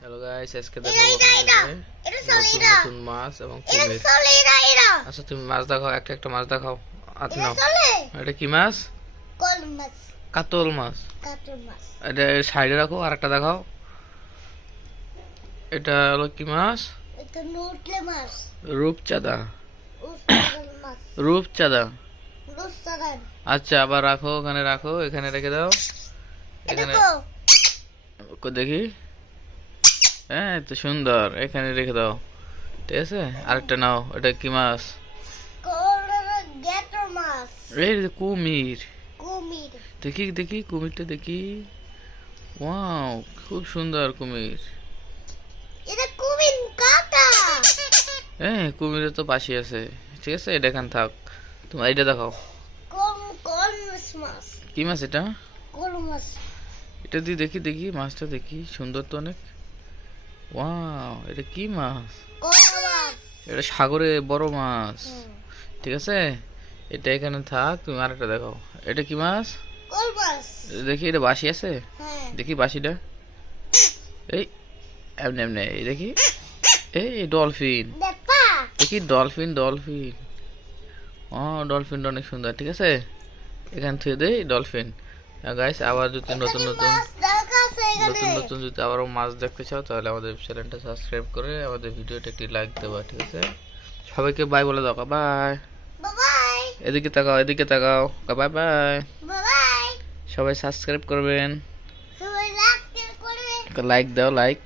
Hello guys, আজকে দেখাবো নতুন নতুন মাছ এবং কুমির। আচ্ছা তুমি মাছ দেখাও, একটা একটা মাছ দেখাও। হাতে নাও। এটা কি মাছ? কাতল মাছ। এটা সাইডে রাখো, আর একটা দেখাও। এটা হলো কি মাছ? রূপচাঁদা। রূপচাঁদা। আচ্ছা আবার রাখো, ওখানে রাখো, এখানে রেখে দাও। এখানে দেখি। হ্যাঁ, তো সুন্দর, এখানে রেখে দাও। ঠিক আছে, আরেকটা নাও। এটা কি মাছ? এই যে কুমির। দেখি দেখি কুমিরটা দেখি। ওয়াও, খুব সুন্দর কুমির। হ্যাঁ, কুমিরের তো পাশে আছে। ঠিক আছে, এটা এখানে থাক। তোমার এটা দেখাও। কি মাছ এটা? এটা দিয়ে দেখি দেখি মাছটা দেখি, সুন্দর তো অনেক। ওয়াও, এটা কি মাছ? এটা সাগরে বড় মাছ। ঠিক আছে, এটা এখানে থাক, তুমি আরেকটা দেখাও। এটা কি মাছ? দেখি, এটা বাসি আছে। দেখি বাসিটা। এই এমনি এমনি, এই দেখি। এই ডলফিন। দেখি ডলফিন ডলফিন। ও, ডলফিনটা অনেক সুন্দর। ঠিক আছে, এখান থেকে দেই ডলফিন। গাইস, আবার যদি নতুন নতুন যদি আবারও মাছ দেখতে চাও, তাহলে আমাদের চ্যানেলটা সাবস্ক্রাইব করে আমাদের ভিডিওটা একটি লাইক দেবা। ঠিক আছে, সবাইকে বাই বলে দাও। বাই। এদিকে তাকাও, এদিকে তাকাও। Bye bye. সবাই সাবস্ক্রাইব করবেন, লাইক দাও, লাইক।